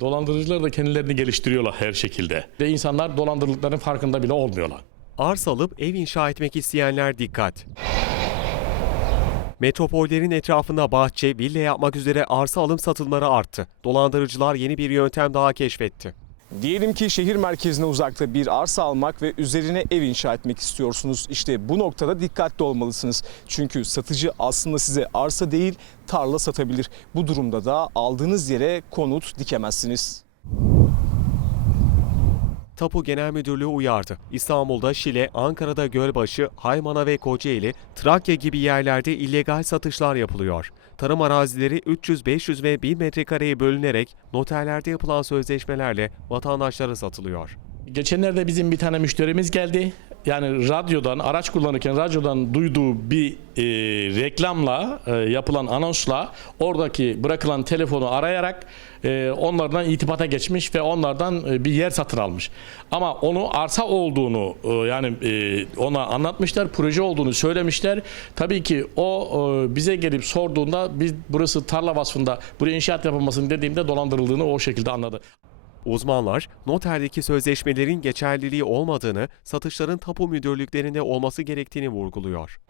Dolandırıcılar da kendilerini geliştiriyorlar her şekilde. Ve insanlar dolandırıldıklarının farkında bile olmuyorlar. Arsa alıp ev inşa etmek isteyenler dikkat. Metropollerin etrafında bahçe, villa yapmak üzere arsa alım satımları arttı. Dolandırıcılar yeni bir yöntem daha keşfetti. Diyelim ki şehir merkezine uzakta bir arsa almak ve üzerine ev inşa etmek istiyorsunuz. İşte bu noktada dikkatli olmalısınız. Çünkü satıcı aslında size arsa değil tarla satabilir. Bu durumda da aldığınız yere konut dikemezsiniz. Tapu Genel Müdürlüğü uyardı. İstanbul'da Şile, Ankara'da Gölbaşı, Haymana ve Kocaeli, Trakya gibi yerlerde illegal satışlar yapılıyor. Tarım arazileri 300, 500 ve 1000 metrekareye bölünerek noterlerde yapılan sözleşmelerle vatandaşlara satılıyor. Geçenlerde bizim bir tane müşterimiz geldi. Yani radyodan, araç kullanırken radyodan duyduğu bir e, reklamla, e, yapılan anonsla oradaki bırakılan telefonu arayarak e, onlardan itibata geçmiş ve onlardan e, bir yer satın almış. Ama onu arsa olduğunu e, yani e, ona anlatmışlar, proje olduğunu söylemişler. Tabii ki o e, bize gelip sorduğunda biz burası tarla vasfında buraya inşaat yapılmasın dediğimde dolandırıldığını o şekilde anladı. Uzmanlar, noterdeki sözleşmelerin geçerliliği olmadığını, satışların tapu müdürlüklerinde olması gerektiğini vurguluyor.